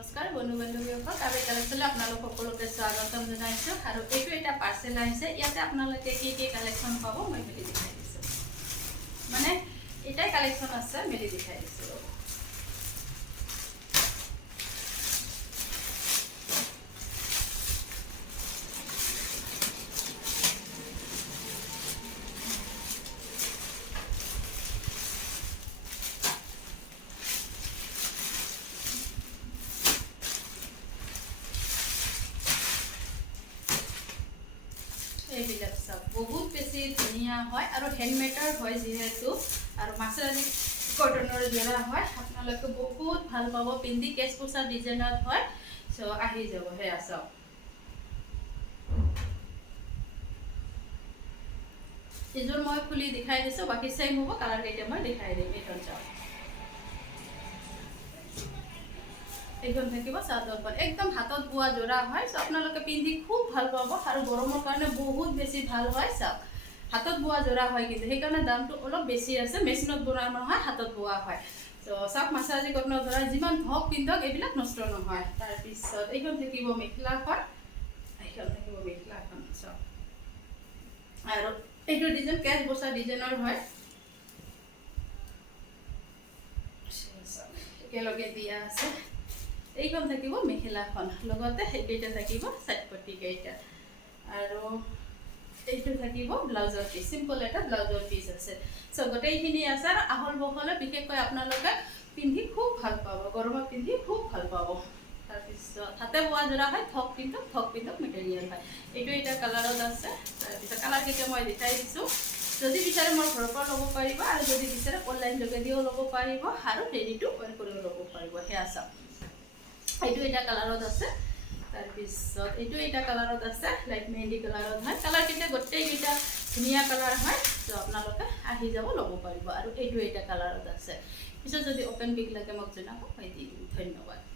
নমস্কাৰ বন্ধু বান্ধৱীসকল কাবে কালেকশ্যনলৈ আপোনালোক সকলোকে স্বাগতম জনাইছোঁ আৰু এইটো এটা পাৰ্চেল আহিছে ইয়াতে আপোনালোকে কি কালেকশ্যন পাব মই মেলি দেখাই দিছোঁ মানে এটাই কালেকশ্যন আছে মেলি দেখাই দিছোঁ এইবিলাক সব বহুত বেছি ধুনীয়া হয় আৰু হ্যান্ডমেডৰ হয় যেহেতু আৰু মাছৰাজি কটনৰ জৰা হয় আপোনালোকে বহুত ভাল পাব পিন্ধি কেছ পোছা ডিজাইনত হয় সো আহি যাব হেয়া সব এযোৰ মই খুলি দেখাই দিছোঁ বাকি সেম হ'ব কালাৰ কেইটা মই দেখাই দিম এইখন চাওক এইখন থাকিব চাদৰখন একদম হাতত বোৱা জোৰা হয় সো আপোনালোকে পিন্ধি খুব ভাল পাব আৰু গৰমৰ কাৰণে বহুত বেছি ভাল হয় সব হাতত বোৱা জোৰা হয় কিন্তু সেইকাৰণে দামটো অলপ বেছি আছে মেচিনত বোৱা নহয় হাতত বোৱা হয় সো সব মাছৰাজি কটনৰ জোৰা যিমান হওক পিন্ধক এইবিলাক নষ্ট নহয় তাৰ পিছত এইখন থাকিব মেখেলাখন এইখন থাকিব মেখেলাখন সব আৰু এইটো ডিজাইন কেছ বসা ডিজাইনৰ হয় একেলগে দিয়া আছে এইখন থাকিব মেখেলাখন লগতে এইটা থাকিব সাইডপটি কেইটা আৰু এইটো থাকিব ব্লাউজৰ পিস সিম্পল এটা ব্লাউজৰ পিস আছে সো গোটেইখিনি আছে আৰু আহল বহলে বিশেষকৈ আপোনালোকে পিন্ধি খুব ভাল পাব গৰমত পিন্ধি খুব ভাল পাব তাৰ পিছত হাতে বোৱা জৰা হয় থক পিন্ধক মেটেৰিয়েল হয় এইটো এটা কালাৰত আছে তাৰ পিছত কালাৰ কেইটা মই দেখাই দিছোঁ যদি বিচাৰে মোৰ ঘৰৰ পৰা ল'ব পাৰিব আৰু যদি বিচাৰে অনলাইন যোগেদিও ল'ব পাৰিব আৰু ৰেডি টু ওয়াৰ কৰিও ল'ব পাৰিব হেয়া চাওক এইটো এটা কালাৰত আছে তাৰ পিছত এইটো এটা কালাৰত আছে লাইট মেহেন্দি কালাৰত হয় কালাৰ কেইটা গোটেই কেইটা ধুনীয়া কালাৰ হয় তো আপোনালোকে আহি যাব ল'ব পাৰিব আৰু এইটো এটা কালাৰত আছে পিছত যদি ওপেন পিক লাগে মোক জনাব মই দিম ধন্যবাদ